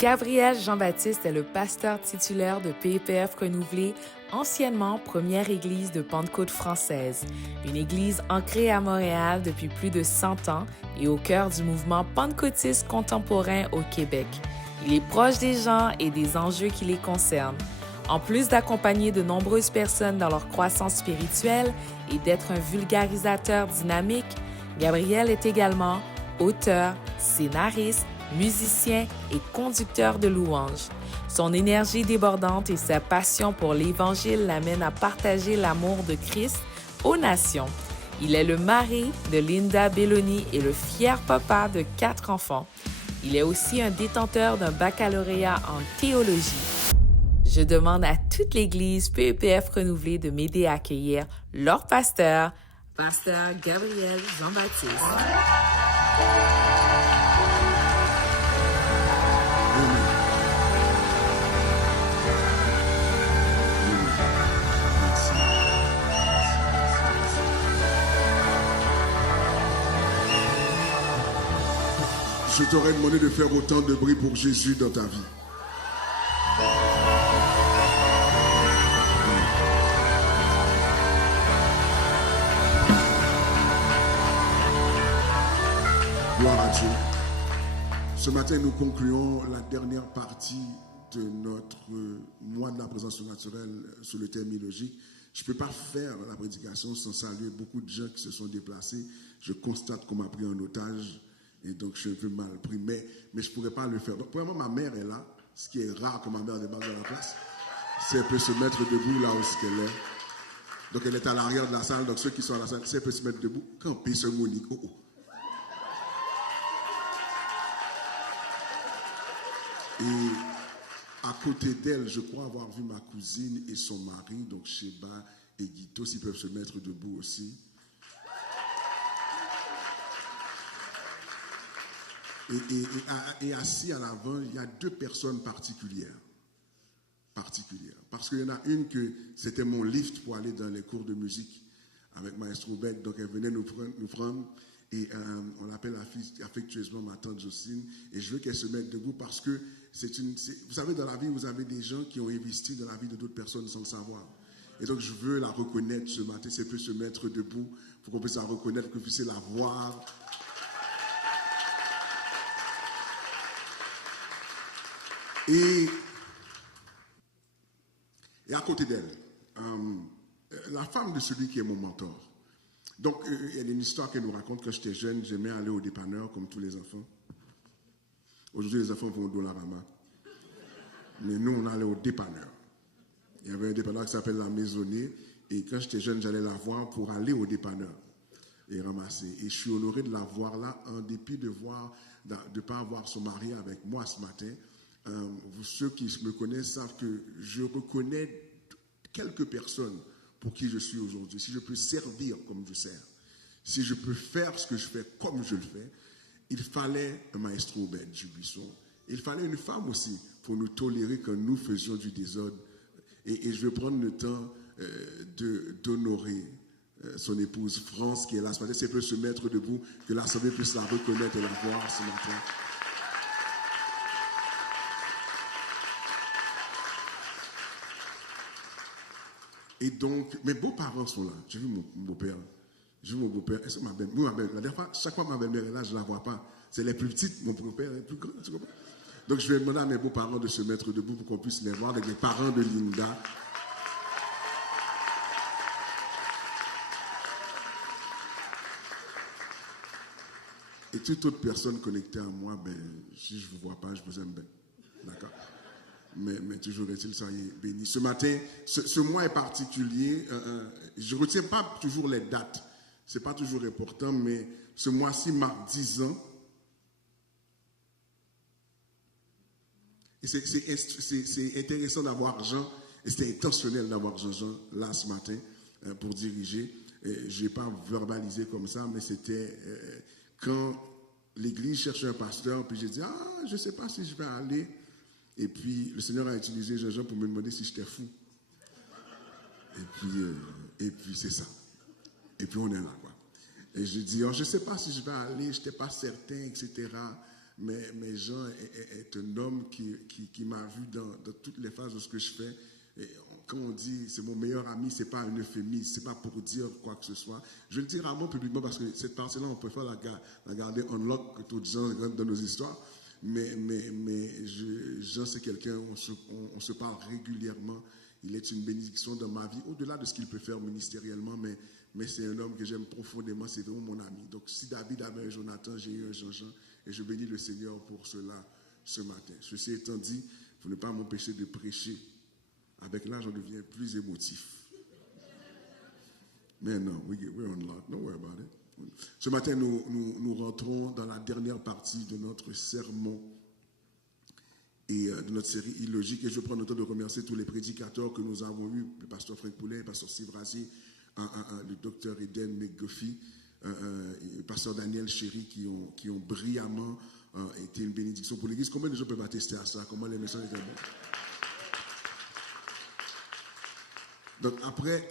Gabriel Jean-Baptiste est le pasteur titulaire de PEPF Renouvelé, anciennement première église de Pentecôte française, une église ancrée à Montréal depuis plus de 100 ans et au cœur du mouvement pentecôtiste contemporain au Québec. Il est proche des gens et des enjeux qui les concernent. En plus d'accompagner de nombreuses personnes dans leur croissance spirituelle et d'être un vulgarisateur dynamique, Gabriel est également auteur, scénariste, musicien et conducteur de louanges. Son énergie débordante et sa passion pour l'Évangile l'amènent à partager l'amour de Christ aux nations. Il est le mari de Linda Belloni et le fier papa de 4 enfants. Il est aussi un détenteur d'un baccalauréat en théologie. Je demande à toute l'Église PEPF Renouvelé de m'aider à accueillir leur pasteur, Pasteur Gabriel Jean-Baptiste. Je t'aurais demandé de faire autant de bruit pour Jésus dans ta vie. Gloire à Dieu. Ce matin, nous concluons la dernière partie de notre mois de la présence surnaturelle sur le thème logique. Je ne peux pas faire la prédication sans saluer beaucoup de gens qui se sont déplacés. Je constate qu'on m'a pris en otage. Et donc, je suis un peu mal pris, mais je ne pourrais pas le faire. Donc, premièrement, ma mère est là, ce qui est rare que ma mère débarque dans la place. Si elle peut se mettre debout là où elle est. Donc, elle est à l'arrière de la salle. Donc, ceux qui sont à la salle, si elle peut se mettre debout, camper ce Monique. Oh, oh. Et à côté d'elle, je crois avoir vu ma cousine et son mari, donc Sheba et Guito, s'ils peuvent se mettre debout aussi. Et assis à l'avant, il y a 2 personnes particulières. Parce qu'il y en a une que c'était mon lift pour aller dans les cours de musique avec Maestro Beck. Donc elle venait nous prendre et on l'appelle affectueusement ma tante Jocelyne. Et je veux qu'elle se mette debout parce que vous savez, dans la vie, vous avez des gens qui ont investi dans la vie de d'autres personnes sans le savoir. Et donc je veux la reconnaître ce matin. Si elle peut se mettre debout pour qu'on puisse la reconnaître, que vous puissiez la voir. Et à côté d'elle, la femme de celui qui est mon mentor. Donc, il y a une histoire qu'elle nous raconte. Quand j'étais jeune, j'aimais aller au dépanneur comme tous les enfants. Aujourd'hui, les enfants vont au Dollarama. Mais nous, on allait au dépanneur. Il y avait un dépanneur qui s'appelle la Maisonnée. Et quand j'étais jeune, j'allais la voir pour aller au dépanneur et ramasser. Et je suis honoré de la voir là, en dépit de ne pas avoir son mari avec moi ce matin. Ceux qui me connaissent savent que je reconnais quelques personnes pour qui je suis aujourd'hui. Si je peux servir comme je sers, si je peux faire ce que je fais comme je le fais, il fallait un maestro Obed du Buisson. Il fallait une femme aussi pour nous tolérer quand nous faisions du désordre. Et je vais prendre le temps d'honorer son épouse France qui est là ce matin. Si elle peut se mettre debout, que l'Assemblée puisse la reconnaître et la voir ce matin. Et donc, mes beaux-parents sont là. J'ai vu mon beau-père. J'ai vu mon beau-père. Est-ce que ma belle-mère, la dernière fois, chaque fois ma belle-mère est là, je ne la vois pas. C'est les plus petites, mon beau-père est plus grand. Tu comprends? Donc, je vais demander à mes beaux-parents de se mettre debout pour qu'on puisse les voir avec les parents de Linda. Et toute autre personne connectée à moi, si je ne vous vois pas, je vous aime bien. D'accord? Mais toujours est-il, soyez bénis. Ce matin, ce mois est particulier. Je ne retiens pas toujours les dates. Ce n'est pas toujours important, mais ce mois-ci marque 10 ans. Et c'est intéressant d'avoir Jean, et c'était intentionnel d'avoir Jean là ce matin pour diriger. Je n'ai pas verbalisé comme ça, mais c'était quand l'église cherchait un pasteur, puis j'ai dit, je ne sais pas si je vais aller. Et puis, le Seigneur a utilisé Jean pour me demander si j'étais fou. Et puis c'est ça. Et puis, on est là, quoi. Et je dis, je ne sais pas si je vais aller, je n'étais pas certain, etc. mais Jean est un homme qui m'a vu dans toutes les phases de ce que je fais. Et quand on dit c'est mon meilleur ami, c'est pas un euphémisme, c'est pas pour dire quoi que ce soit. Je le dis rarement publiquement parce que cette partie-là, on préfère la garder on lock que d'autres gens dans nos histoires. Mais Jean, c'est quelqu'un, on se parle régulièrement. Il est une bénédiction dans ma vie, au-delà de ce qu'il peut faire ministériellement, mais c'est un homme que j'aime profondément, c'est vraiment mon ami. Donc si David avait un Jonathan, j'ai eu un Jean-Jean, et je bénis le Seigneur pour cela ce matin. Ceci étant dit, il ne faut pas m'empêcher de prêcher. Avec l'âge, on devient plus émotif. Mais non, we're on lock, don't worry about it. Ce matin, nous rentrons dans la dernière partie de notre sermon et de notre série Illogique. Et je prends le temps de remercier tous les prédicateurs que nous avons eus, le pasteur Frank Poulet, le pasteur Steve Razi, le docteur Eden McGuffey, le pasteur Daniel Chéry, qui ont brillamment été une bénédiction pour l'Église. Combien de gens peuvent attester à ça? Comment les messages étaient bons? Donc après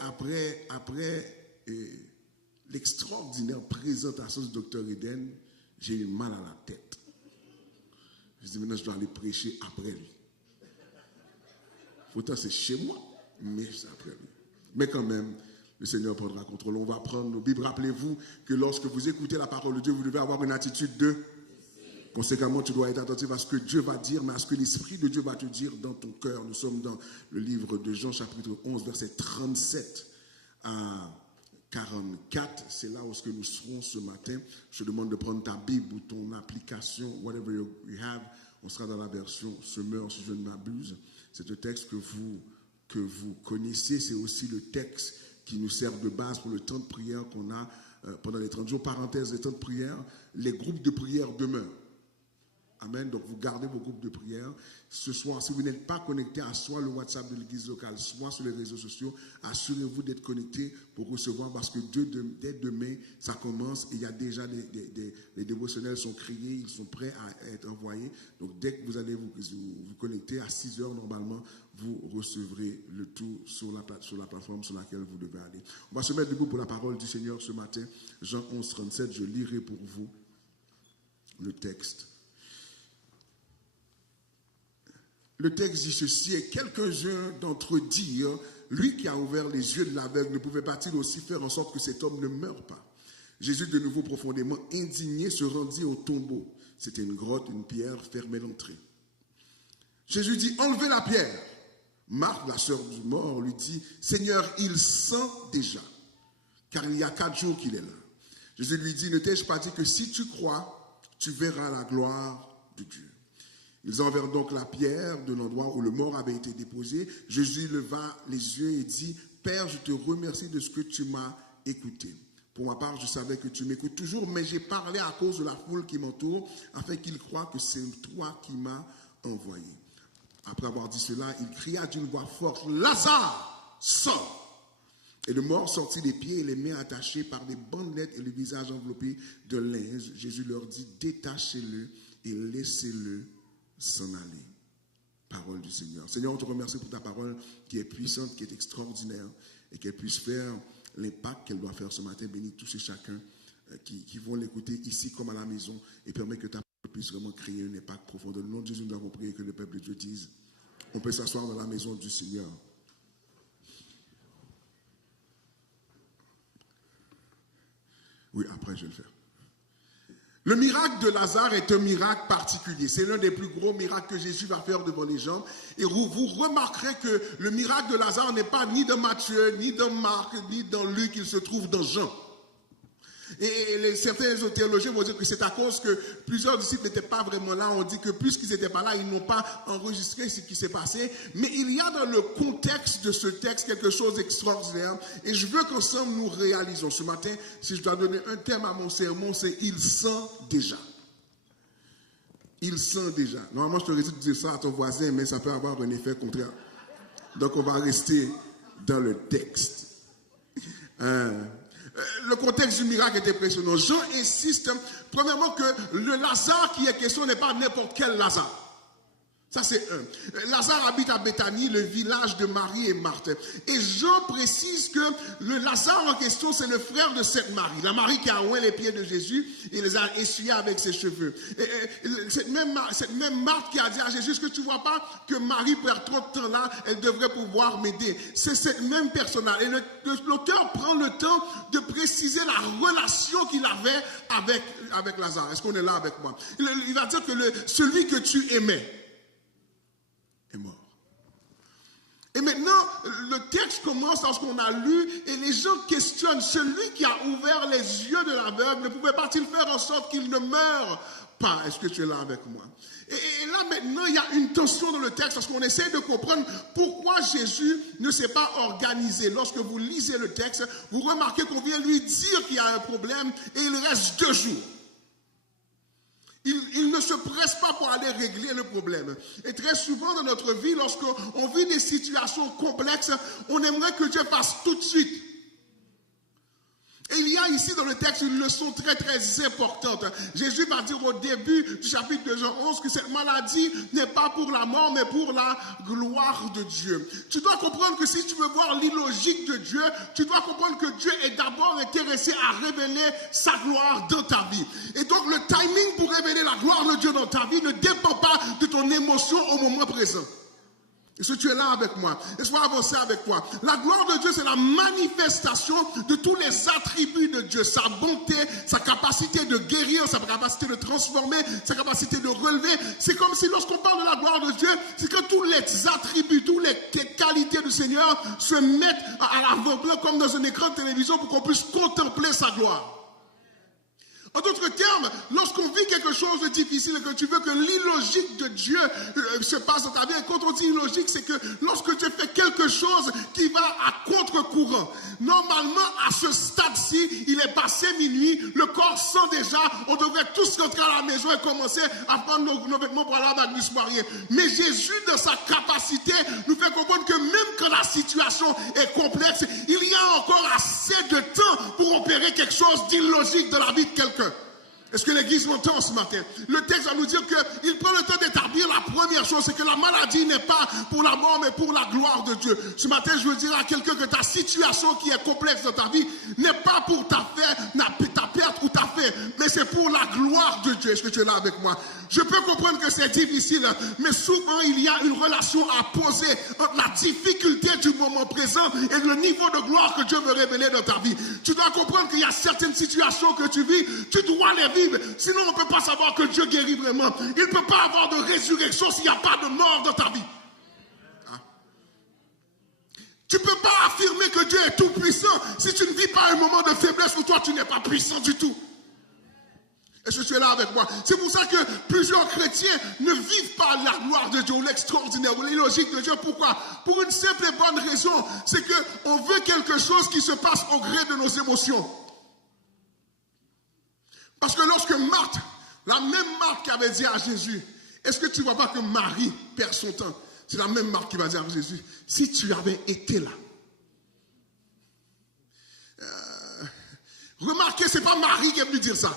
l'extraordinaire présentation du docteur Eden, j'ai eu mal à la tête. Je dis maintenant je dois aller prêcher après lui. Pourtant c'est chez moi, mais c'est après lui. Mais quand même, le Seigneur prendra contrôle. On va prendre nos Bibles. Rappelez-vous que lorsque vous écoutez la parole de Dieu, vous devez avoir une attitude de... Conséquemment, tu dois être attentif à ce que Dieu va dire, mais à ce que l'Esprit de Dieu va te dire dans ton cœur. Nous sommes dans le livre de Jean, chapitre 11, verset 37 à 44. C'est là où nous serons ce matin. Je te demande de prendre ta Bible ou ton application, whatever you have. On sera dans la version Semeur, si je ne m'abuse. C'est un texte que vous connaissez. C'est aussi le texte qui nous sert de base pour le temps de prière qu'on a pendant les 30 jours. Parenthèse, les temps de prière, les groupes de prière demeurent. Amen. Donc, vous gardez vos groupes de prière. Ce soir, si vous n'êtes pas connecté à soit le WhatsApp de l'église locale, soit sur les réseaux sociaux, assurez-vous d'être connecté pour recevoir parce que dès demain, ça commence et il y a déjà les dévotionnels sont créés, ils sont prêts à être envoyés. Donc, dès que vous allez vous connecter à 6 heures, normalement, vous recevrez le tout sur la plateforme sur laquelle vous devez aller. On va se mettre debout pour la parole du Seigneur ce matin. Jean 11, 37, je lirai pour vous le texte. Le texte dit ceci, et quelques-uns d'entre eux dirent, lui qui a ouvert les yeux de l'aveugle, ne pouvait pas-il aussi faire en sorte que cet homme ne meure pas? Jésus, de nouveau profondément indigné, se rendit au tombeau. C'était une grotte, une pierre fermait l'entrée. Jésus dit, enlevez la pierre. Marthe, la sœur du mort, lui dit, Seigneur, il sent déjà, car il y a 4 jours qu'il est là. Jésus lui dit, ne t'ai-je pas dit que si tu crois, tu verras la gloire de Dieu? Ils enlevèrent donc la pierre de l'endroit où le mort avait été déposé. Jésus leva les yeux et dit, Père, je te remercie de ce que tu m'as écouté. Pour ma part, je savais que tu m'écoutes toujours, mais j'ai parlé à cause de la foule qui m'entoure, afin qu'ils croient que c'est toi qui m'as envoyé. Après avoir dit cela, il cria d'une voix forte, Lazare, sors! Et le mort sortit des pieds et les mains attachées par des bandelettes et le visage enveloppé de linge. Jésus leur dit, détachez-le et laissez-le s'en aller. Parole du Seigneur. Seigneur, on te remercie pour ta parole qui est puissante, qui est extraordinaire et qu'elle puisse faire l'impact qu'elle doit faire ce matin. Bénis tous et chacun qui vont l'écouter ici comme à la maison et permet que ta parole puisse vraiment créer un impact profond. Dans le nom de Jésus, nous avons prié que le peuple de Dieu dise, on peut s'asseoir dans la maison du Seigneur. Oui, après je vais le faire. Le miracle de Lazare est un miracle particulier. C'est l'un des plus gros miracles que Jésus va faire devant les gens. Et vous remarquerez que le miracle de Lazare n'est pas ni dans Matthieu, ni dans Marc, ni dans Luc, il se trouve dans Jean. Et certains théologiens vont dire que c'est à cause que plusieurs disciples n'étaient pas vraiment là. On dit que puisqu'ils n'étaient pas là, ils n'ont pas enregistré ce qui s'est passé. Mais il y a dans le contexte de ce texte quelque chose d'extraordinaire. Et je veux qu'ensemble nous réalisons. Ce matin, si je dois donner un thème à mon sermon, c'est « Il sent déjà ». Il sent déjà. Normalement, je t'aurais dit de dire ça à ton voisin, mais ça peut avoir un effet contraire. Donc, on va rester dans le texte. Le contexte du miracle est impressionnant. Jean insiste, premièrement, que le Lazare qui est question n'est pas n'importe quel Lazare. Ça, c'est un. Lazare habite à Béthanie, le village de Marie et Marthe. Et Jean précise que le Lazare en question, c'est le frère de cette Marie. La Marie qui a oué les pieds de Jésus et les a essuyés avec ses cheveux. Et cette même Marthe qui a dit à Jésus, est-ce que tu ne vois pas que Marie perd trop de temps là, elle devrait pouvoir m'aider. C'est cette même personne-là. Et l'auteur prend le temps de préciser la relation qu'il avait avec Lazare. Est-ce qu'on est là avec moi? Il va dire que celui que tu aimais est mort. Et maintenant, le texte commence lorsqu'on a lu et les gens questionnent celui qui a ouvert les yeux de l'aveugle, ne pouvait pas-il faire en sorte qu'il ne meure pas? Est-ce que tu es là avec moi? Et là maintenant, il y a une tension dans le texte parce qu'on essaie de comprendre pourquoi Jésus ne s'est pas organisé. Lorsque vous lisez le texte, vous remarquez qu'on vient lui dire qu'il y a un problème et il reste 2 jours. Il ne se presse pas pour aller régler le problème. Et très souvent dans notre vie, lorsqu'on vit des situations complexes, on aimerait que Dieu fasse tout de suite. Et il y a ici dans le texte une leçon très très importante. Jésus va dire au début du chapitre de Jean 11 que cette maladie n'est pas pour la mort mais pour la gloire de Dieu. Tu dois comprendre que si tu veux voir l'illogique de Dieu, tu dois comprendre que Dieu est d'abord intéressé à révéler sa gloire dans ta vie. Et donc le timing pour révéler la gloire de Dieu dans ta vie ne dépend pas de ton émotion au moment présent. Est-ce que tu es là avec moi? Laisse-moi avancer avec toi. La gloire de Dieu, c'est la manifestation de tous les attributs de Dieu. Sa bonté, sa capacité de guérir, sa capacité de transformer, sa capacité de relever. C'est comme si lorsqu'on parle de la gloire de Dieu, c'est que tous les attributs, toutes les qualités du Seigneur se mettent à l'avant-plan comme dans un écran de télévision pour qu'on puisse contempler sa gloire. En d'autres termes, lorsqu'on vit quelque chose de difficile et que tu veux que l'illogique de Dieu se passe dans ta vie, et quand on dit illogique, c'est que lorsque Dieu fait quelque chose qui va à contre-courant, normalement à ce stade-ci, il est passé minuit, le corps sent déjà, on devrait tous rentrer à la maison et commencer à prendre nos vêtements pour aller à la bagnus mariée. Mais Jésus, dans sa capacité, nous fait comprendre que même quand la situation est complexe, il y a encore assez de temps pour opérer quelque chose d'illogique dans la vie de quelqu'un. Est-ce que l'église m'entend ce matin? Le texte va nous dire qu'il prend le temps d'établir la première chose, c'est que la maladie n'est pas pour la mort, mais pour la gloire de Dieu. Ce matin, je veux dire à quelqu'un que ta situation qui est complexe dans ta vie n'est pas pour ta perte ou ta fait, mais c'est pour la gloire de Dieu. Est-ce que tu es là avec moi? Je peux comprendre que c'est difficile, mais souvent il y a une relation à poser entre la difficulté du moment présent et le niveau de gloire que Dieu veut révéler dans ta vie. Tu dois comprendre qu'il y a certaines situations que tu vis, tu dois les vivre, sinon on ne peut pas savoir que Dieu guérit vraiment. Il ne peut pas avoir de résurrection s'il n'y a pas de mort dans ta vie. Tu ne peux pas affirmer que Dieu est tout puissant si tu ne vis pas un moment de faiblesse où toi tu n'es pas puissant du tout. Est-ce que tu es là avec moi? C'est pour ça que plusieurs chrétiens ne vivent pas la gloire de Dieu ou l'extraordinaire ou l'illogique de Dieu. Pourquoi? Pour une simple et bonne raison, c'est qu'on veut quelque chose qui se passe au gré de nos émotions. Parce que lorsque Marthe, la même Marthe qui avait dit à Jésus, est-ce que tu ne vois pas que Marie perd son temps? C'est la même Marthe qui va dire à Jésus, si tu avais été là. Remarquez, ce n'est pas Marie qui est venue dire ça.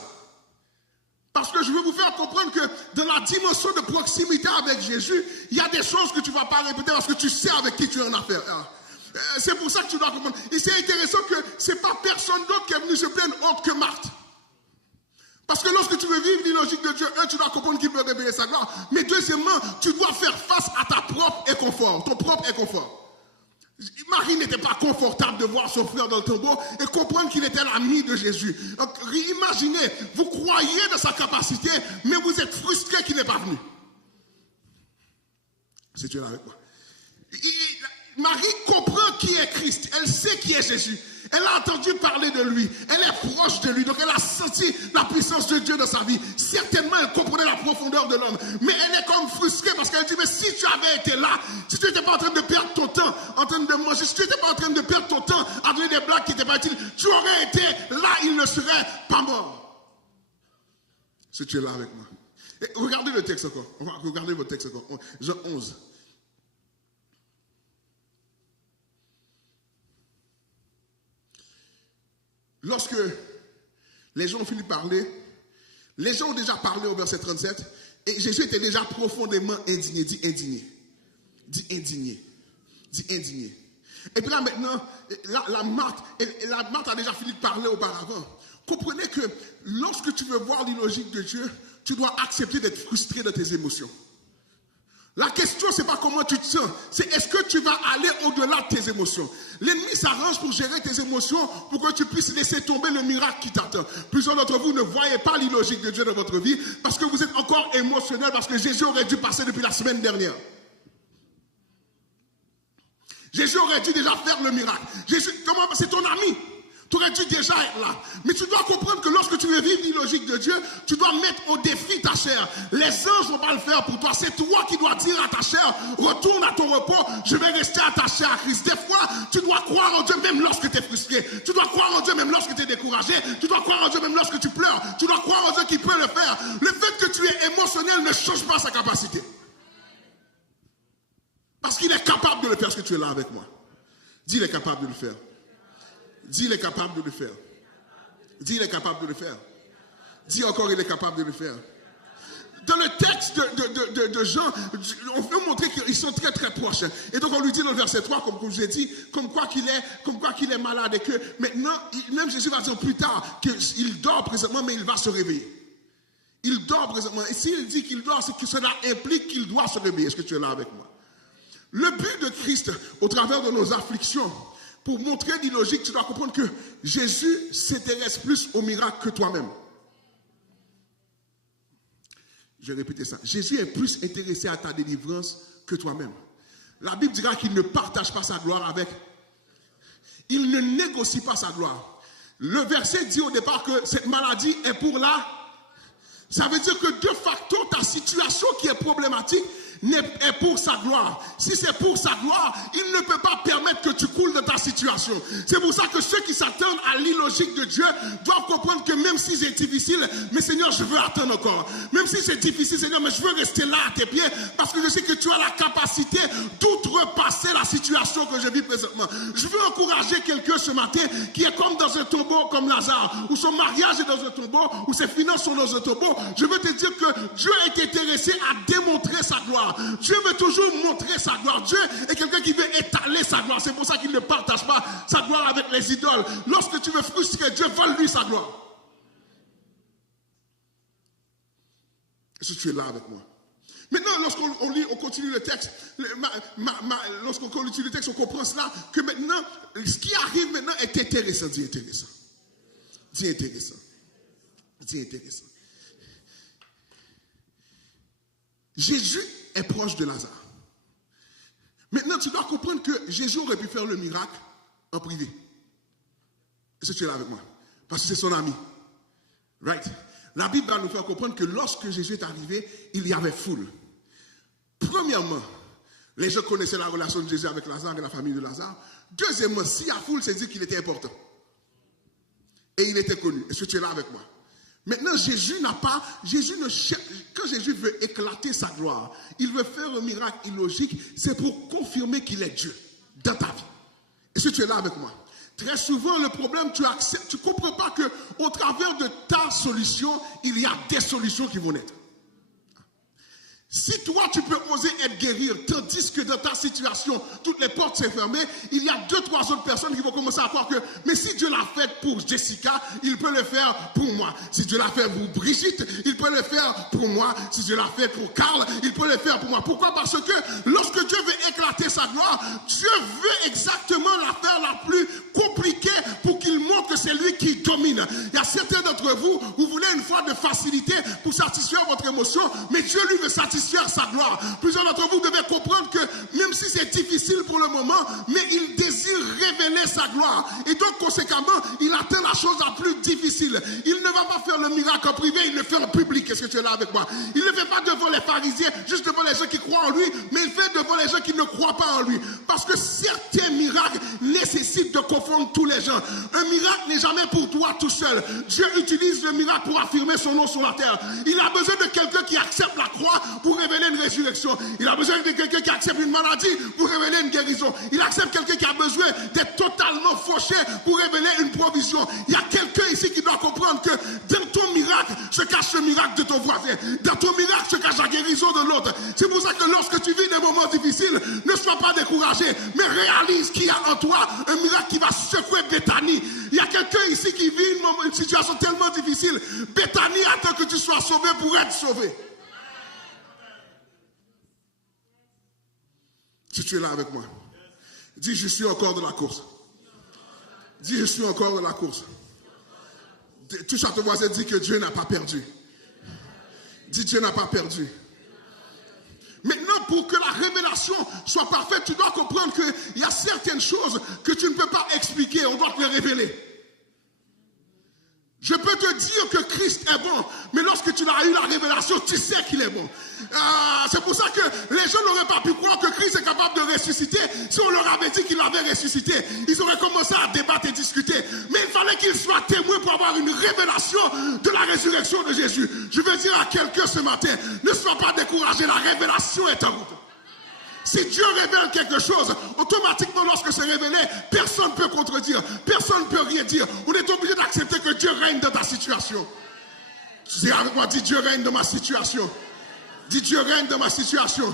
Parce que je veux vous faire comprendre que dans la dimension de proximité avec Jésus, il y a des choses que tu ne vas pas répéter parce que tu sais avec qui tu as en affaire. C'est pour ça que tu dois comprendre. Et c'est intéressant que ce n'est pas personne d'autre qui est venu se plaindre autre que Marthe. Parce que lorsque tu veux vivre l'illogique de Dieu, tu dois comprendre qu'il veut révéler sa gloire. Mais deuxièmement, tu dois faire face à ta propre inconfort, ton propre inconfort. Marie n'était pas confortable de voir son frère dans le tombeau et comprendre qu'il était l'ami de Jésus. Donc, imaginez, vous croyez dans sa capacité, mais vous êtes frustré qu'il n'est pas venu. Si tu es là avec moi. Marie comprend qui est Christ, elle sait qui est Jésus. Elle a entendu parler de lui, elle est proche de lui, donc elle a senti la puissance de Dieu dans sa vie. Certainement, elle comprenait la profondeur de l'homme, mais elle est comme frustrée parce qu'elle dit, mais si tu avais été là, si tu n'étais pas en train de perdre ton temps, en train de manger, si tu n'étais pas en train de perdre ton temps à donner des blagues qui n'étaient pas utiles, tu aurais été là, il ne serait pas mort. Si tu es là avec moi. Et regardez le texte encore, regardez votre texte encore, Jean 11. Lorsque les gens ont fini de parler, les gens ont déjà parlé au verset 37, Et Jésus était déjà profondément indigné. Dit indigné. Dit indigné. Dit indigné. Et puis là maintenant, la Marthe a déjà fini de parler auparavant. Comprenez que lorsque tu veux voir l'illogique de Dieu, tu dois accepter d'être frustré de tes émotions. La question, c'est pas comment tu te sens, c'est est-ce que tu vas aller au-delà de tes émotions. L'ennemi s'arrange pour gérer tes émotions pour que tu puisses laisser tomber le miracle qui t'attend. Plusieurs d'entre vous ne voyez pas l'illogique de Dieu dans votre vie parce que vous êtes encore émotionnel, parce que Jésus aurait dû passer depuis la semaine dernière. Jésus aurait dû déjà faire le miracle. Jésus, comment, c'est ton ami. Tu aurais dû déjà être là. Mais tu dois comprendre que lorsque tu veux vivre l'illogique de Dieu, tu dois mettre au défi ta chair. Les anges ne vont pas le faire pour toi. C'est toi qui dois dire à ta chair, retourne à ton repos, je vais rester attaché à Christ. Des fois, tu dois croire en Dieu même lorsque tu es frustré. Tu dois croire en Dieu même lorsque tu es découragé. Tu dois croire en Dieu même lorsque tu pleures. Tu dois croire en Dieu qui peut le faire. Le fait que tu es émotionnel ne change pas sa capacité. Parce qu'il est capable de le faire, ce que tu es là avec moi. Dis, il est capable de le faire. Dis, il est capable de le faire. Dis, il est capable de le faire. Dis encore, il est capable de le faire. Dans le texte de Jean, on veut montrer qu'ils sont très très proches. Et donc on lui dit dans le verset 3, comme je vous ai dit, comme quoi qu'il est malade et que maintenant, même Jésus va dire plus tard qu'il dort présentement, mais il va se réveiller. Il dort présentement. Et s'il dit qu'il dort, c'est que cela implique qu'il doit se réveiller. Est-ce que tu es là avec moi? Le but de Christ, au travers de nos afflictions, pour montrer l'illogique, tu dois comprendre que Jésus s'intéresse plus au miracle que toi-même. Je vais répéter ça. Jésus est plus intéressé à ta délivrance que toi-même. La Bible dira qu'il ne partage pas sa gloire avec. Il ne négocie pas sa gloire. Le verset dit au départ que cette maladie est pour là. Ça veut dire que de facto, ta situation qui est problématique est pour sa gloire. Si c'est pour sa gloire, il ne peut pas permettre que tu coules de ta situation. C'est pour ça que ceux qui s'attendent à l'illogique de Dieu doivent comprendre que même si c'est difficile, mais Seigneur, je veux attendre encore. Même si c'est difficile, Seigneur, mais je veux rester là à tes pieds parce que je sais que tu as la capacité d'outrepasser la situation que je vis présentement. Je veux encourager quelqu'un ce matin qui est comme dans un tombeau comme Lazare, où son mariage est dans un tombeau, où ses finances sont dans un tombeau. Je veux te dire que Dieu est intéressé à démontrer sa gloire. Dieu veut toujours montrer sa gloire. Dieu est quelqu'un qui veut étaler sa gloire. C'est pour ça qu'il ne partage pas sa gloire avec les idoles. Lorsque tu veux frustrer Dieu, vole-lui sa gloire. Est-ce que tu es là avec moi? Maintenant, lorsqu'on lit, on continue le texte. Lorsqu'on continue le texte, on comprend cela. Que maintenant, ce qui arrive maintenant est intéressant. Dis intéressant. Dis intéressant. Dis intéressant. Jésus est proche de Lazare. Maintenant, tu dois comprendre que Jésus aurait pu faire le miracle en privé. Est-ce que tu es là avec moi? Parce que c'est son ami. Right? La Bible va nous faire comprendre que lorsque Jésus est arrivé, il y avait foule. Premièrement, les gens connaissaient la relation de Jésus avec Lazare et la famille de Lazare. Deuxièmement, s'il y a foule, c'est dire qu'il était important. Et il était connu. Est-ce que tu es là avec moi? Maintenant, quand Jésus veut éclater sa gloire, il veut faire un miracle illogique, c'est pour confirmer qu'il est Dieu dans ta vie. Est-ce que tu es là avec moi? Très souvent, le problème, tu ne comprends pas qu'au travers de ta solution, il y a des solutions qui vont naître. Si toi, tu peux oser être guérir, tandis que dans ta situation, toutes les portes sont fermées, il y a 2-3 autres personnes qui vont commencer à croire que, mais si Dieu l'a fait pour Jessica, il peut le faire pour moi. Si Dieu l'a fait pour Brigitte, il peut le faire pour moi. Si Dieu l'a fait pour Carl, il peut le faire pour moi. Pourquoi? Parce que lorsque Dieu veut éclater sa gloire, Dieu veut exactement la faire la plus compliquée pour qu'il montre que c'est lui qui domine. Il y a certains d'entre vous, vous voulez une fois de facilité pour satisfaire votre émotion, mais Dieu lui veut satisfaire sa gloire. Plusieurs d'entre vous devez comprendre que même si c'est difficile pour le moment, mais il désire révéler sa gloire. Et donc, conséquemment, il atteint la chose la plus difficile. Il ne va pas faire le miracle en privé, il le fait en public. Est-ce que tu es là avec moi? Il ne le fait pas devant les pharisiens, juste devant les gens qui croient en lui, mais il fait devant les gens qui ne croient pas en lui. Parce que certains miracles nécessitent de confondre tous les gens. Un miracle n'est jamais pour toi tout seul. Dieu utilise le miracle pour affirmer son nom sur la terre. Il a besoin de quelqu'un qui accepte la croix pour révéler une résurrection. Il a besoin de quelqu'un qui accepte une maladie pour révéler une guérison. Il accepte quelqu'un qui a besoin d'être totalement fauché pour révéler une provision. Il y a quelqu'un ici qui doit comprendre que dans ton miracle se cache le miracle de ton voisin. Dans ton miracle se cache de l'autre. C'est pour ça que lorsque tu vis des moments difficiles, ne sois pas découragé, mais réalise qu'il y a en toi un miracle qui va secouer Béthanie. Il y a quelqu'un ici qui vit une situation tellement difficile. Béthanie attend que tu sois sauvé pour être sauvé. Si tu es là avec moi, dis je suis encore dans la course. Dis je suis encore dans la course. Touche à ton voisin, dis que Dieu n'a pas perdu. Dis Dieu n'a pas perdu. Maintenant, pour que la révélation soit parfaite, tu dois comprendre qu'il y a certaines choses que tu ne peux pas expliquer, on doit te les révéler. Je peux te dire que Christ est bon, mais lorsque tu as eu la révélation, tu sais qu'il est bon. C'est pour ça que les gens n'auraient pas pu croire que Christ est capable de ressusciter. Si on leur avait dit qu'il avait ressuscité, ils auraient commencé à débattre et discuter. Mais il fallait qu'ils soient témoins pour avoir une révélation de la résurrection de Jésus. Je veux dire à quelqu'un ce matin, ne sois pas découragé, la révélation est en route. Si Dieu révèle quelque chose, automatiquement lorsque c'est révélé, personne ne peut contredire, personne ne peut rien dire. On est obligé d'accepter que Dieu règne dans ta situation. Dis avec moi, dis Dieu règne dans ma situation. Dis Dieu règne dans ma situation.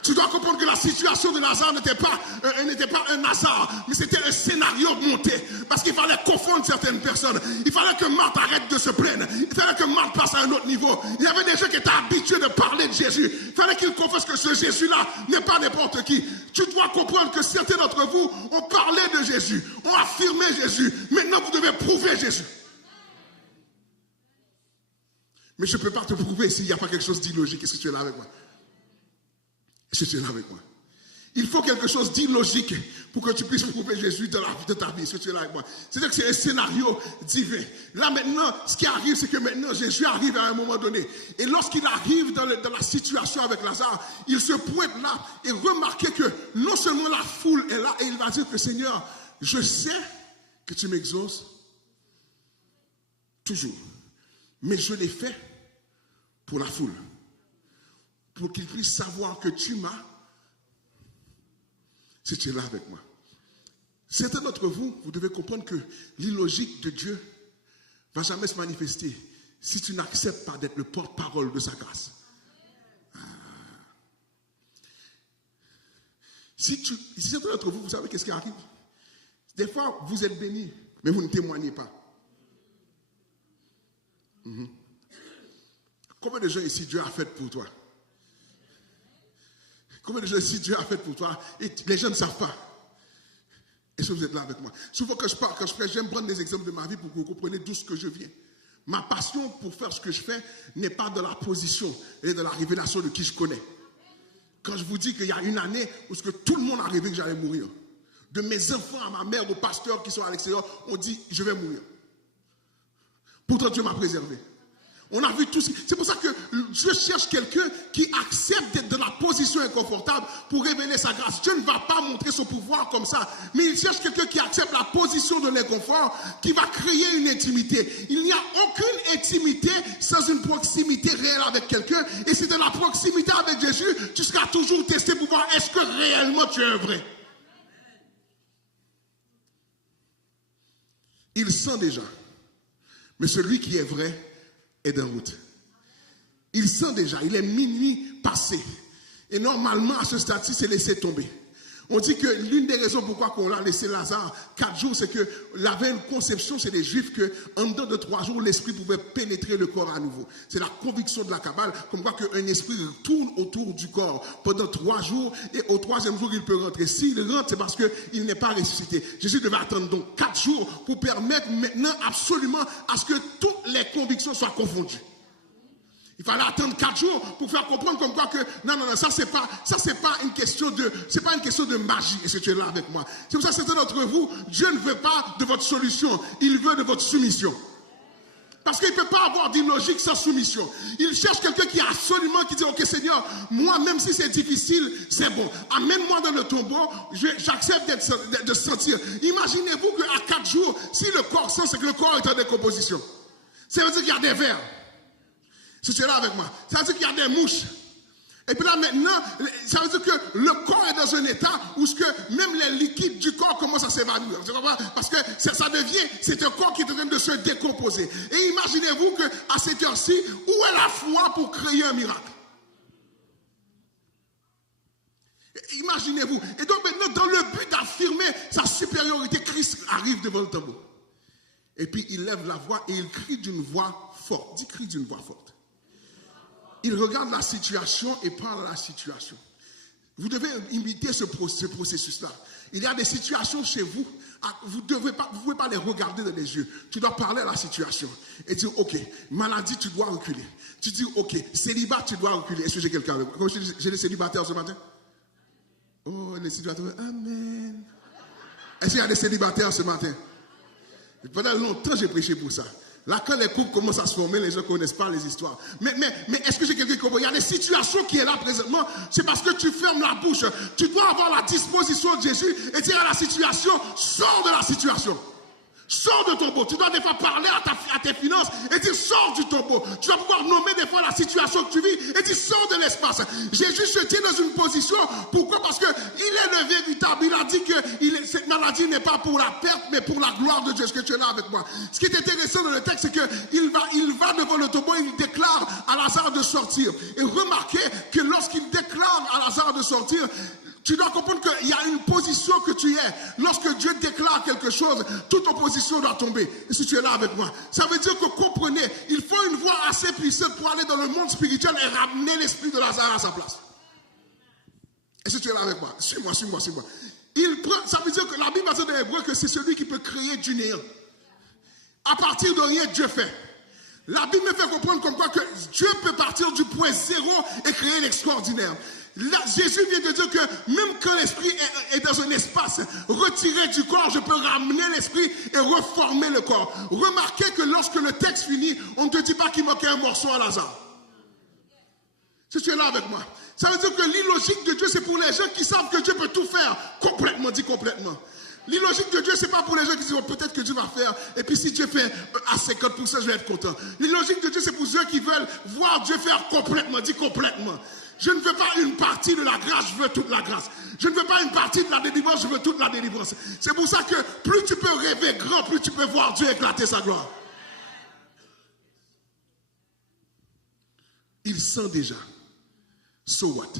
Tu dois comprendre que la situation de Lazare n'était pas un hasard, mais c'était un scénario monté. Parce qu'il fallait confondre certaines personnes. Il fallait que Marthe arrête de se plaindre. Il fallait que Marthe passe à un autre niveau. Il y avait des gens qui étaient habitués de parler de Jésus. Il fallait qu'ils confessent que ce Jésus-là n'est pas n'importe qui. Tu dois comprendre que certains d'entre vous ont parlé de Jésus, ont affirmé Jésus. Maintenant, vous devez prouver Jésus. Mais je ne peux pas te prouver s'il n'y a pas quelque chose d'illogique. Est-ce que tu es là avec moi? Est-ce que tu es là avec moi? Il faut quelque chose d'illogique pour que tu puisses prouver Jésus dans la vie de ta vie. Est-ce que tu es là avec moi? C'est-à-dire que c'est un scénario divin. Là maintenant, ce qui arrive, c'est que maintenant Jésus arrive à un moment donné. Et lorsqu'il arrive dans la situation avec Lazare, il se pointe là et remarquez que non seulement la foule est là, et il va dire que Seigneur, je sais que tu m'exauces toujours. Mais je l'ai fait pour la foule. Pour qu'ils puissent savoir que tu m'as, si tu es là avec moi. Certains d'entre vous, vous devez comprendre que l'illogique de Dieu ne va jamais se manifester si tu n'acceptes pas d'être le porte-parole de sa grâce. Si certains d'entre vous, vous savez qu'est-ce qui arrive? Des fois, vous êtes bénis, mais vous ne témoignez pas. Combien de gens ici Dieu a fait pour toi? Combien de gens ici Dieu a fait pour toi et les gens ne savent pas? Est-ce que vous êtes là avec moi? Souvent quand je parle, quand je fais, j'aime prendre des exemples de ma vie pour que vous compreniez d'où ce que je viens. Ma passion pour faire ce que je fais n'est pas de la position et de la révélation de qui je connais. Quand je vous dis qu'il y a une année où ce que tout le monde a rêvé que j'allais mourir. De mes enfants à ma mère, aux pasteurs qui sont à l'extérieur, on dit je vais mourir. Pourtant Dieu m'a préservé. On a vu tout ça. C'est pour ça que Dieu cherche quelqu'un qui accepte d'être dans la position inconfortable pour révéler sa grâce. Dieu ne va pas montrer son pouvoir comme ça, mais il cherche quelqu'un qui accepte la position de l'inconfort, qui va créer une intimité. Il n'y a aucune intimité sans une proximité réelle avec quelqu'un. Et c'est dans la proximité avec Jésus, tu seras toujours testé pour voir est-ce que réellement tu es vrai. Il sent déjà. Mais celui qui est vrai est en route. Il sent déjà, il est minuit passé. Et normalement, à ce stade-ci, c'est laissé tomber. On dit que l'une des raisons pourquoi on a laissé Lazare 4 jours, c'est qu'il avait une conception, c'est les Juifs, qu'en dedans de 3 jours, l'esprit pouvait pénétrer le corps à nouveau. C'est la conviction de la Kabbale, comme quoi qu'un esprit tourne autour du corps pendant 3 jours, et au 3e jour, il peut rentrer. S'il rentre, c'est parce qu'il n'est pas ressuscité. Jésus devait attendre donc 4 jours pour permettre maintenant absolument à ce que toutes les convictions soient confondues. Il fallait attendre 4 jours pour faire comprendre comme quoi que non, ça c'est pas une question de magie. Et si tu es là avec moi, c'est pour ça que certains d'entre vous, Dieu ne veut pas de votre solution, il veut de votre soumission. Parce qu'il ne peut pas avoir d'illogique sans soumission. Il cherche quelqu'un qui dit ok Seigneur, moi même si c'est difficile, c'est bon. Amène-moi dans le tombeau, j'accepte de sentir. Imaginez-vous qu'à 4 jours, si le corps sent, c'est que le corps est en décomposition. Ça veut dire qu'il y a des vers. Si tu es là avec moi, ça veut dire qu'il y a des mouches. Et puis là maintenant, ça veut dire que le corps est dans un état où même les liquides du corps commencent à s'évanouir. Parce que c'est un corps qui est en train de se décomposer. Et imaginez-vous qu'à cette heure-ci, où est la foi pour créer un miracle? Imaginez-vous. Et donc maintenant, dans le but d'affirmer sa supériorité, Christ arrive devant le tambour. Et puis il lève la voix et il crie d'une voix forte. Dis crie d'une voix forte. Il regarde la situation et parle à la situation. Vous devez imiter ce processus-là. Il y a des situations chez vous, vous ne pouvez pas les regarder dans les yeux. Tu dois parler à la situation et dire, ok, maladie, tu dois reculer. Tu dis, ok, célibat, tu dois reculer. Est-ce que j'ai quelqu'un avec moi? Comme j'ai des célibataires ce matin? Oh, les célibataires, amen. Est-ce qu'il y a des célibataires ce matin? Pendant longtemps, j'ai prêché pour ça. Là, quand les couples commencent à se former, les gens ne connaissent pas les histoires. Mais est-ce que j'ai quelqu'un qui comprend? Il y a des situations qui est là présentement. C'est parce que tu fermes la bouche. Tu dois avoir la disposition de Jésus et dire à la situation, sors de la situation. Sors de ton beau. Tu dois des fois parler à tes finances et dire sors du tombeau. Tu vas pouvoir nommer des fois la situation que tu vis et dire sors de l'espace. Jésus se tient dans une position. Pourquoi? Parce qu'il est le véritable. Il a dit que cette maladie n'est pas pour la perte mais pour la gloire de Dieu. Est-ce que tu es là avec moi? Ce qui est intéressant dans le texte, c'est qu'il va devant le tombeau et il déclare à Lazare de sortir. Et remarquez que lorsqu'il déclare à Lazare de sortir, tu dois comprendre qu'il y a une position que tu es. Lorsque Dieu déclare quelque chose, toute opposition doit tomber. Et si tu es là avec moi, ça veut dire que comprenez, il faut une voix assez puissante pour aller dans le monde spirituel et ramener l'esprit de Lazare à sa place. Et si tu es là avec moi, suis-moi. Ça veut dire que la Bible va dire dans l'hébreu que c'est celui qui peut créer du néant. À partir de rien, Dieu fait. La Bible me fait comprendre comme quoi que Dieu peut partir du point zéro et créer l'extraordinaire. Là, Jésus vient de dire que même quand l'esprit est dans un espace retiré du corps, je peux ramener l'esprit et reformer le corps. Remarquez que lorsque le texte finit, on ne te dit pas qu'il manquait un morceau à Lazare. Si tu es là avec moi, ça veut dire que l'illogique de Dieu, c'est pour les gens qui savent que Dieu peut tout faire complètement, dit complètement. L'illogique de Dieu, ce n'est pas pour les gens qui disent oh, peut-être que Dieu va faire, et puis si Dieu fait à 50%, je vais être content. L'illogique de Dieu, c'est pour ceux qui veulent voir Dieu faire complètement, dit complètement. Je ne veux pas une partie de la grâce, je veux toute la grâce. Je ne veux pas une partie de la délivrance, je veux toute la délivrance. C'est pour ça que plus tu peux rêver grand, plus tu peux voir Dieu éclater sa gloire. Il sent déjà. So what?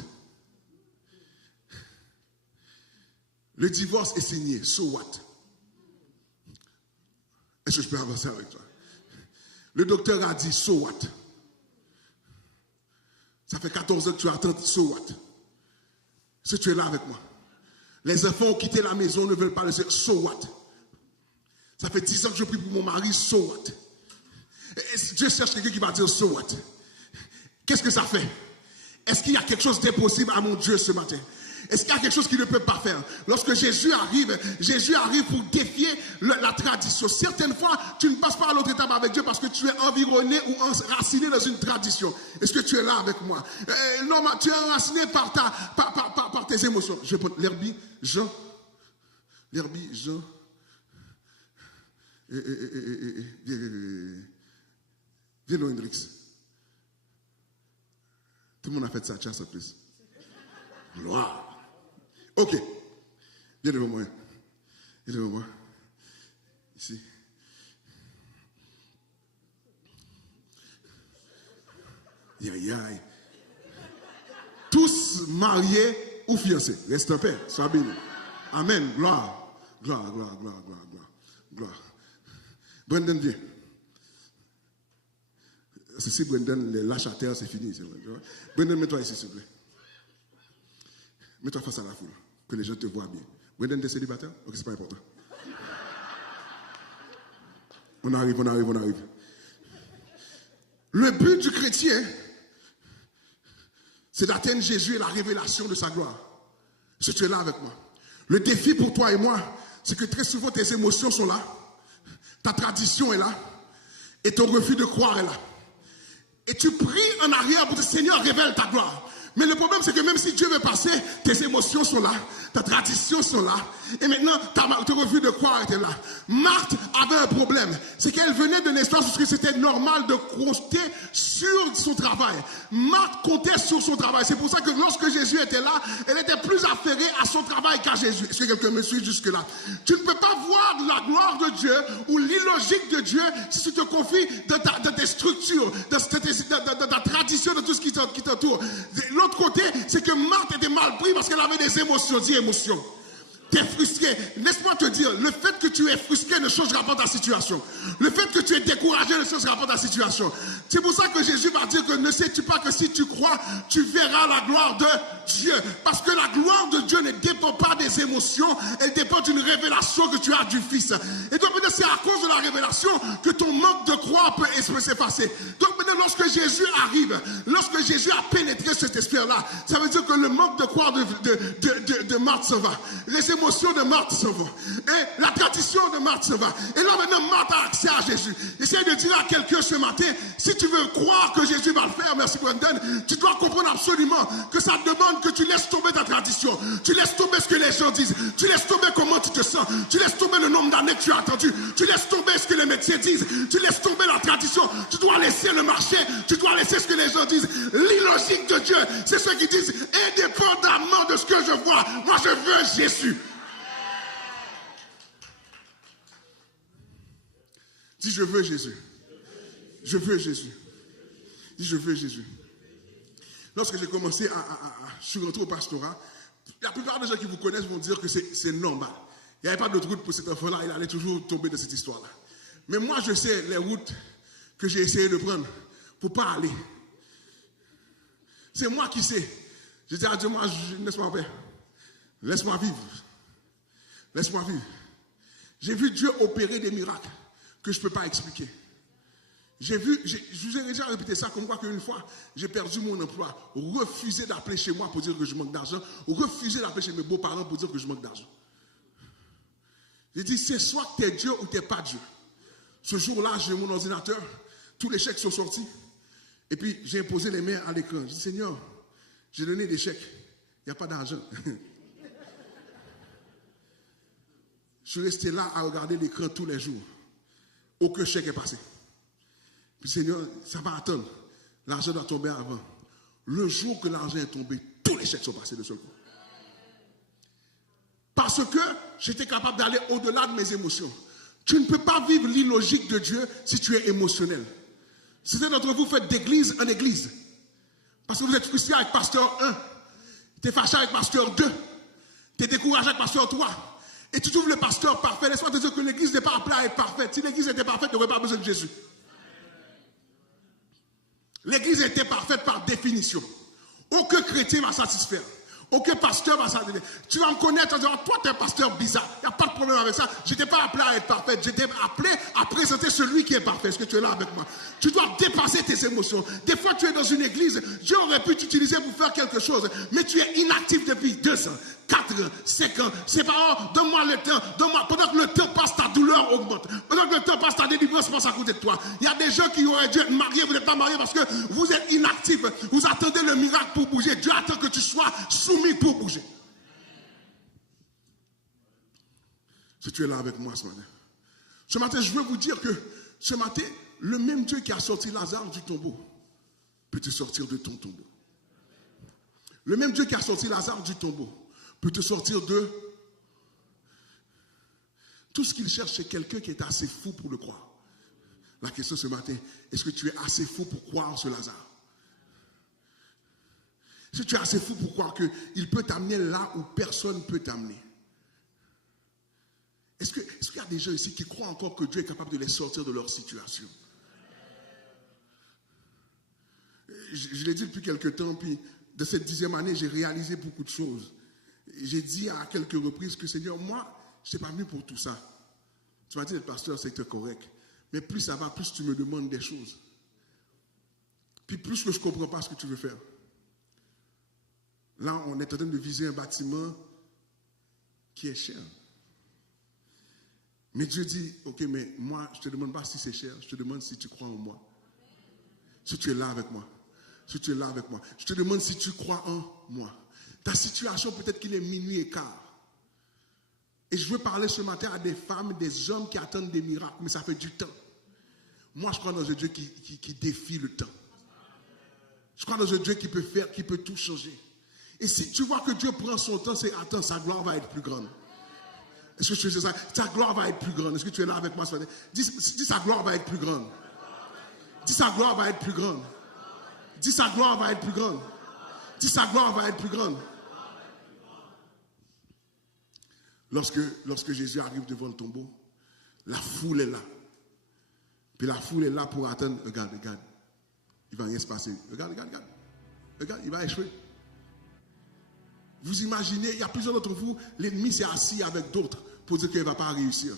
Le divorce est signé. So what? Est-ce que je peux avancer avec toi? Le docteur a dit so what? Ça fait 14 ans que tu attends, so what? Si tu es là avec moi. Les enfants ont quitté la maison, ne veulent pas le dire, so what? Ça fait 10 ans que je prie pour mon mari, so what? Dieu cherche quelqu'un qui va dire, so what? Qu'est-ce que ça fait? Est-ce qu'il y a quelque chose d'impossible à mon Dieu ce matin? Est-ce qu'il y a quelque chose qu'il ne peut pas faire? Lorsque Jésus arrive pour défier la tradition. Certaines fois, tu ne passes pas à l'autre étape avec Dieu parce que tu es environné ou enraciné dans une tradition. Est-ce que tu es là avec moi? Non, tu es enraciné par tes émotions. Je vais prendre l'Herbie, Jean. Viens, Hendrix. Tout le monde a fait sa chasse en plus. Gloire. Ok. Viens devant moi. Ici. Aïe. Tous mariés ou fiancés. Reste en paix. Sois béni. Amen. Gloire. Brendan, viens. Si Brendan les lâche à terre, c'est fini. Brendan, mets-toi ici, s'il te plaît. Mets-toi face à la foule, que les gens te voient bien. Brendan, t'es célibataire? Ok, c'est pas important. On arrive. Le but du chrétien, c'est d'atteindre Jésus et la révélation de sa gloire. Si tu es là avec moi. Le défi pour toi et moi, c'est que très souvent tes émotions sont là, ta tradition est là, et ton refus de croire est là. Et tu pries en arrière pour dire Seigneur, révèle ta gloire. Mais le problème, c'est que même si Dieu veut passer, tes émotions sont là, ta tradition sont là, et maintenant, ton refus de croire était là. Marthe avait un problème, c'est qu'elle venait de l'espace parce que c'était normal de compter sur son travail. Marthe comptait sur son travail. C'est pour ça que lorsque Jésus était là, elle était plus affairée à son travail qu'à Jésus. Est-ce que quelqu'un me suit jusque-là? Tu ne peux pas voir la gloire de Dieu ou l'illogique de Dieu si tu te confies de tes structures, de ta tradition, de tout ce qui t'entoure. L'autre côté, c'est que Marthe était mal prise parce qu'elle avait des émotions. Dis émotions. Tu es frustré. Laisse-moi te dire, le fait que tu es frustré ne changera pas ta situation. Le fait que tu es découragé ne changera pas ta situation. C'est pour ça que Jésus va dire que ne sais-tu pas que si tu crois, tu verras la gloire de Dieu. Parce que la gloire de Dieu ne dépend pas des émotions, elle dépend d'une révélation que tu as du Fils. Et donc peut-être c'est à cause de la révélation que ton manque de croix peut s'effacer. Donc maintenant lorsque Jésus arrive, lorsque Jésus a pénétré cette sphère-là, ça veut dire que le manque de croix de Marthe s'en va. Les émotions de Marthe s'en vont. Et la tradition de Marthe s'en va. Et là maintenant Marthe a accès à Jésus. Essaye de dire à quelqu'un ce matin, si tu veux croire que Jésus va le faire, merci Brandon, tu dois comprendre absolument que ça demande que tu laisses tomber ta tradition. Tu laisses tomber ce que les gens disent. Tu laisses tomber comment tu te sens. Tu laisses tomber le nombre d'années que tu as attendu. Tu laisses tomber ce que les médecins disent. Tu laisses tomber la tradition. Tu dois laisser le marché. Tu dois laisser ce que les gens disent. L'illogique de Dieu, c'est ceux qui disent, indépendamment de ce que je vois, moi je veux Jésus. Dis je veux Jésus. Je veux Jésus. Dis je veux Jésus. Lorsque j'ai commencé je suis rentré au pastorat, la plupart des gens qui vous connaissent vont dire que c'est normal. Il n'y avait pas d'autre route pour cet enfant-là, il allait toujours tomber dans cette histoire-là. Mais moi, je sais les routes que j'ai essayé de prendre pour ne pas aller. C'est moi qui sais. Je dis à Dieu, moi, laisse-moi en paix. Laisse-moi vivre. Laisse-moi vivre. J'ai vu Dieu opérer des miracles que je ne peux pas expliquer. Je vous ai déjà répété ça, comme quoi qu'une fois, j'ai perdu mon emploi, refusé d'appeler chez moi pour dire que je manque d'argent, refusé d'appeler chez mes beaux-parents pour dire que je manque d'argent. J'ai dit, c'est soit que tu es Dieu ou tu n'es pas Dieu. Ce jour-là, j'ai mon ordinateur, tous les chèques sont sortis, et puis j'ai imposé les mains à l'écran. J'ai dit, Seigneur, j'ai donné des chèques, il n'y a pas d'argent. Je suis resté là à regarder l'écran tous les jours. Aucun chèque est passé. Puis Seigneur, ça va attendre. L'argent doit tomber avant. Le jour que l'argent est tombé, tous les chèques sont passés de seul coup. Parce que j'étais capable d'aller au-delà de mes émotions. Tu ne peux pas vivre l'illogique de Dieu si tu es émotionnel. Certains d'entre vous faites d'église en église. Parce que vous êtes frustré avec pasteur 1. Tu es fâché avec pasteur 2. Tu es découragé avec pasteur 3. Et tu trouves le pasteur parfait. Laisse-moi te dire que l'église n'est pas appelée à être parfaite. Si l'église était parfaite, tu n'aurais pas besoin de Jésus. L'église était parfaite par définition. Aucun chrétien va satisfaire. Aucun pasteur va satisfaire. Tu vas me connaître, tu vas dire, toi, tu es un pasteur bizarre. Il n'y a pas de problème avec ça. Je n'étais pas appelé à être parfaite. J'étais appelé à présenter celui qui est parfait. Est-ce que tu es là avec moi? Tu dois dépasser tes émotions. Des fois, tu es dans une église. Dieu aurait pu t'utiliser pour faire quelque chose. Mais tu es inactif depuis 2 ans, 4 ans, 5 ans. C'est pas, oh, donne-moi le temps. Donne-moi. Pendant que le temps passe, ta douleur augmente. Pendant que le temps passe, ta délivrance passe à côté de toi. Il y a des gens qui auraient dû être mariés. Vous n'êtes pas mariés parce que vous êtes inactifs. Vous attendez le miracle pour bouger. Dieu attend que tu sois soumis pour bouger. Si tu es là avec moi ce matin. Ce matin, je veux vous dire que ce matin, le même Dieu qui a sorti Lazare du tombeau peut te sortir de ton tombeau. Le même Dieu qui a sorti Lazare du tombeau peut te sortir de... Tout ce qu'il cherche, c'est quelqu'un qui est assez fou pour le croire. La question ce matin, est-ce que tu es assez fou pour croire en ce Lazare? Est-ce que tu es assez fou pour croire qu'il peut t'amener là où personne ne peut t'amener? Est-ce qu'il y a des gens ici qui croient encore que Dieu est capable de les sortir de leur situation? Je l'ai dit depuis quelques temps, puis de cette 10e année, j'ai réalisé beaucoup de choses. J'ai dit à quelques reprises que Seigneur, moi, je n'ai pas venu pour tout ça. Tu m'as dit d'être pasteur, c'est correct. Mais plus ça va, plus tu me demandes des choses. Puis plus que je ne comprends pas ce que tu veux faire. Là, on est en train de viser un bâtiment qui est cher. Mais Dieu dit, ok, mais moi, je ne te demande pas si c'est cher, je te demande si tu crois en moi. Si tu es là avec moi. Si tu es là avec moi. Je te demande si tu crois en moi. Ta situation, peut-être qu'il est minuit et quart. Et je veux parler ce matin à des femmes, des hommes qui attendent des miracles, mais ça fait du temps. Moi, je crois dans un Dieu qui défie le temps. Je crois dans un Dieu qui peut faire, qui peut tout changer. Et si tu vois que Dieu prend son temps, c'est attends, sa gloire va être plus grande. Est-ce que tu sais ça? Sa gloire va être plus grande. Est-ce que tu es là avec moi ce matin? Dis sa gloire va être plus grande. Dis sa gloire va être plus grande. Dis sa gloire va être plus grande. Si sa gloire va être plus grande. Lorsque Jésus arrive devant le tombeau, la foule est là. Puis la foule est là pour attendre. Regarde. Il ne va rien se passer. Regarde. Regarde, il va échouer. Vous imaginez, il y a plusieurs d'entre vous, l'ennemi s'est assis avec d'autres pour dire qu'il ne va pas réussir.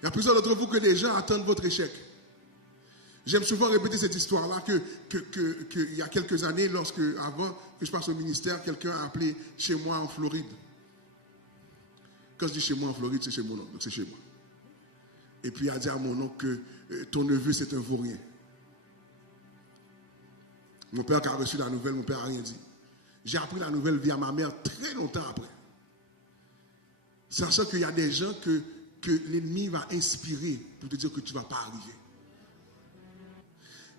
Il y a plusieurs d'entre vous que les gens attendent votre échec. J'aime souvent répéter cette histoire-là qu'il y a quelques années, avant que je passe au ministère, quelqu'un a appelé chez moi en Floride. Quand je dis chez moi en Floride, c'est chez mon oncle, donc c'est chez moi. Et puis il a dit à mon oncle que ton neveu c'est un vaurien. Mon père qui a reçu la nouvelle, mon père n'a rien dit. J'ai appris la nouvelle via ma mère très longtemps après. Sachant qu'il y a des gens que l'ennemi va inspirer pour te dire que tu ne vas pas arriver.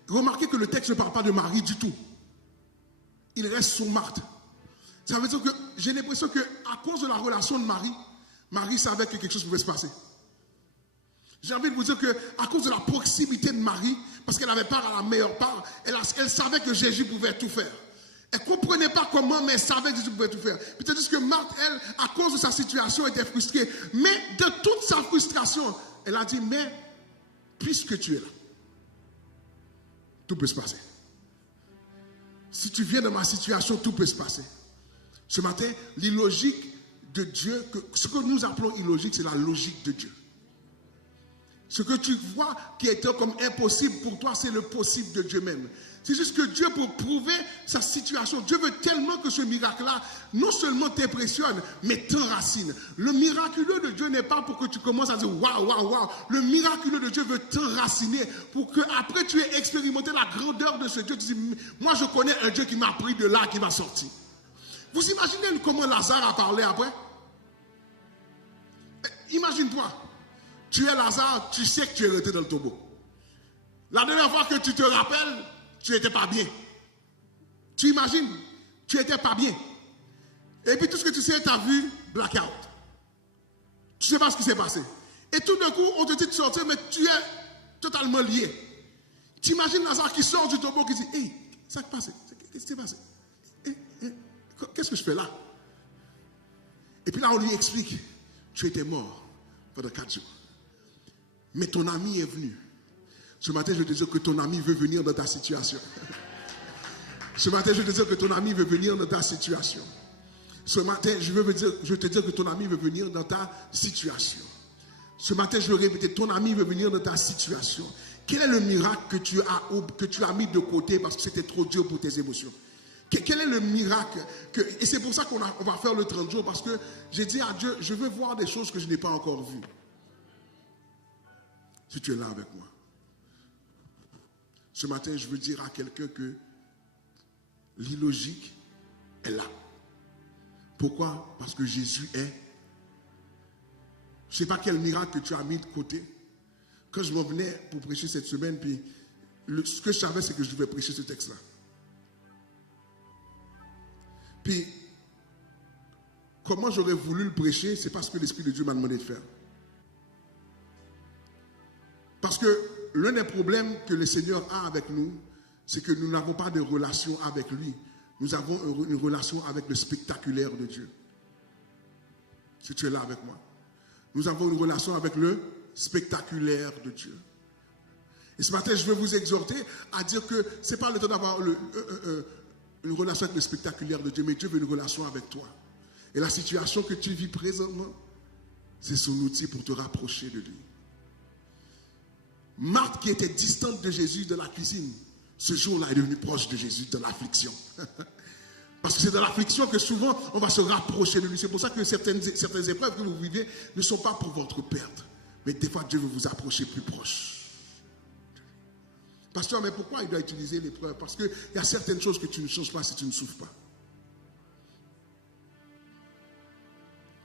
Remarquez que le texte ne parle pas de Marie du tout. Il reste sur Marthe. Ça veut dire que j'ai l'impression qu'à cause de la relation de Marie savait que quelque chose pouvait se passer. J'ai envie de vous dire qu'à cause de la proximité de Marie, parce qu'elle avait part à la meilleure part, elle savait que Jésus pouvait tout faire. Elle ne comprenait pas comment, mais elle savait que Jésus pouvait tout faire. Peut-être que Marthe, elle, à cause de sa situation, était frustrée. Mais de toute sa frustration, elle a dit, mais puisque tu es là, tout peut se passer. Si tu viens dans ma situation, tout peut se passer. Ce matin, l'illogique de Dieu, ce que nous appelons illogique, c'est la logique de Dieu. Ce que tu vois qui est comme impossible pour toi, c'est le possible de Dieu même. C'est juste que Dieu, pour prouver sa situation, Dieu veut tellement que ce miracle-là, non seulement t'impressionne, mais t'enracine. Le miraculeux de Dieu n'est pas pour que tu commences à dire waouh, waouh, waouh. Le miraculeux de Dieu veut t'enraciner pour que après tu aies expérimenté la grandeur de ce Dieu. Tu dis, moi je connais un Dieu qui m'a pris de là, qui m'a sorti. Vous imaginez comment Lazare a parlé après? Imagine-toi. Tu es Lazare, tu sais que tu es resté dans le tombeau. La dernière fois que tu te rappelles, tu n'étais pas bien. Tu imagines, tu n'étais pas bien. Et puis tout ce que tu sais, tu as vu, blackout. Tu ne sais pas ce qui s'est passé. Et tout d'un coup, on te dit de sortir, mais tu es totalement lié. Tu imagines Lazare qui sort du tombeau, qui dit, hey, ça s'est passé. Qu'est-ce qui s'est passé? Qu'est-ce que je fais là? Et puis là, on lui explique, tu étais mort pendant 4 jours. Mais ton ami est venu. Ce matin, je te dis que ton ami veut venir dans ta situation. Ce matin, je te dis que ton ami veut venir dans ta situation. Ce matin, je te dis que ton ami veut venir dans ta situation. Ce matin, je veux répéter, ton ami veut venir dans ta situation. Quel est le miracle que tu as mis de côté parce que c'était trop dur pour tes émotions? Quel est le miracle et c'est pour ça qu'on va faire le 30 jours, parce que j'ai dit à Dieu, je veux voir des choses que je n'ai pas encore vues. Si tu es là avec moi. Ce matin, je veux dire à quelqu'un que l'illogique est là. Pourquoi? Parce que Jésus est. Je ne sais pas quel miracle que tu as mis de côté. Quand je m'en venais pour prêcher cette semaine, puis ce que je savais, c'est que je devais prêcher ce texte-là. Puis, comment j'aurais voulu le prêcher, c'est parce que l'Esprit de Dieu m'a demandé de faire. Parce que l'un des problèmes que le Seigneur a avec nous, c'est que nous n'avons pas de relation avec lui. Nous avons une relation avec le spectaculaire de Dieu. Si tu es là avec moi. Nous avons une relation avec le spectaculaire de Dieu. Et ce matin, je veux vous exhorter à dire que ce n'est pas le temps d'avoir une relation avec le spectaculaire de Dieu, mais Dieu veut une relation avec toi. Et la situation que tu vis présentement, c'est son outil pour te rapprocher de lui. Marthe, qui était distante de Jésus dans la cuisine, ce jour-là est devenue proche de Jésus dans l'affliction. Parce que c'est dans l'affliction que souvent on va se rapprocher de lui. C'est pour ça que certaines épreuves que vous vivez ne sont pas pour votre perte. Mais des fois, Dieu veut vous approcher plus proche. Pasteur, mais pourquoi il doit utiliser l'épreuve? Parce qu'il y a certaines choses que tu ne changes pas si tu ne souffres pas.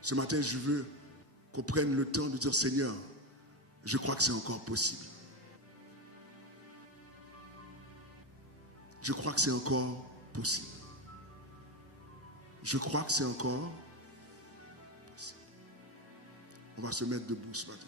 Ce matin, je veux qu'on prenne le temps de dire, Seigneur, je crois que c'est encore possible. Je crois que c'est encore possible. Je crois que c'est encore possible. On va se mettre debout ce matin.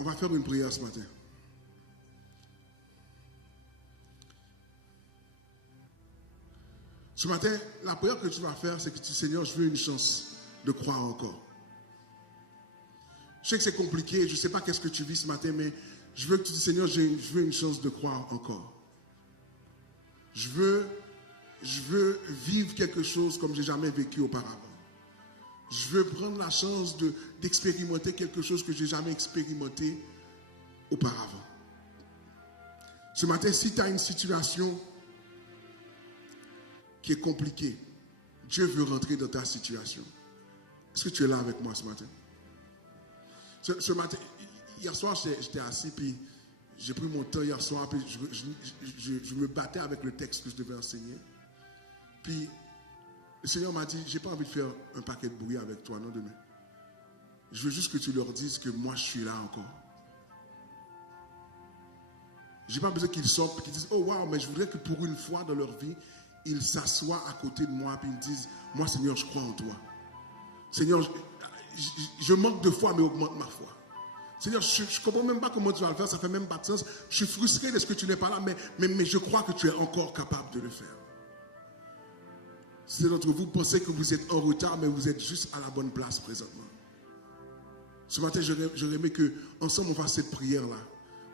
On va faire une prière ce matin. Ce matin, la prière que tu vas faire, c'est que tu dis, Seigneur, je veux une chance de croire encore. Je sais que c'est compliqué, je ne sais pas qu'est-ce que tu vis ce matin, mais je veux que tu dis, Seigneur, je veux une chance de croire encore. Je veux vivre quelque chose comme je n'ai jamais vécu auparavant. Je veux prendre la chance d'expérimenter quelque chose que je n'ai jamais expérimenté auparavant. Ce matin, si tu as une situation qui est compliquée, Dieu veut rentrer dans ta situation. Est-ce que tu es là avec moi ce matin? Ce matin, hier soir, j'étais assis, puis j'ai pris mon temps hier soir, puis je me battais avec le texte que je devais enseigner. Puis, le Seigneur m'a dit, j'ai pas envie de faire un paquet de bruit avec toi, non, demain. Je veux juste que tu leur dises que moi, je suis là encore. J'ai pas besoin qu'ils sortent et qu'ils disent, oh wow, mais je voudrais que pour une fois dans leur vie, ils s'assoient à côté de moi et ils me disent, moi, Seigneur, je crois en toi. Seigneur, je manque de foi, mais augmente ma foi. Seigneur, je ne comprends même pas comment tu vas le faire, ça ne fait même pas de sens. Je suis frustré de ce que tu n'es pas là, mais je crois que tu es encore capable de le faire. Si d'entre vous pensez que vous êtes en retard, mais vous êtes juste à la bonne place présentement. Ce matin, j'aurais aimé qu'ensemble on fasse cette prière-là.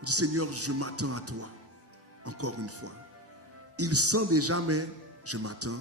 On dit, Seigneur, je m'attends à toi, encore une fois. Il sent déjà, mais je m'attends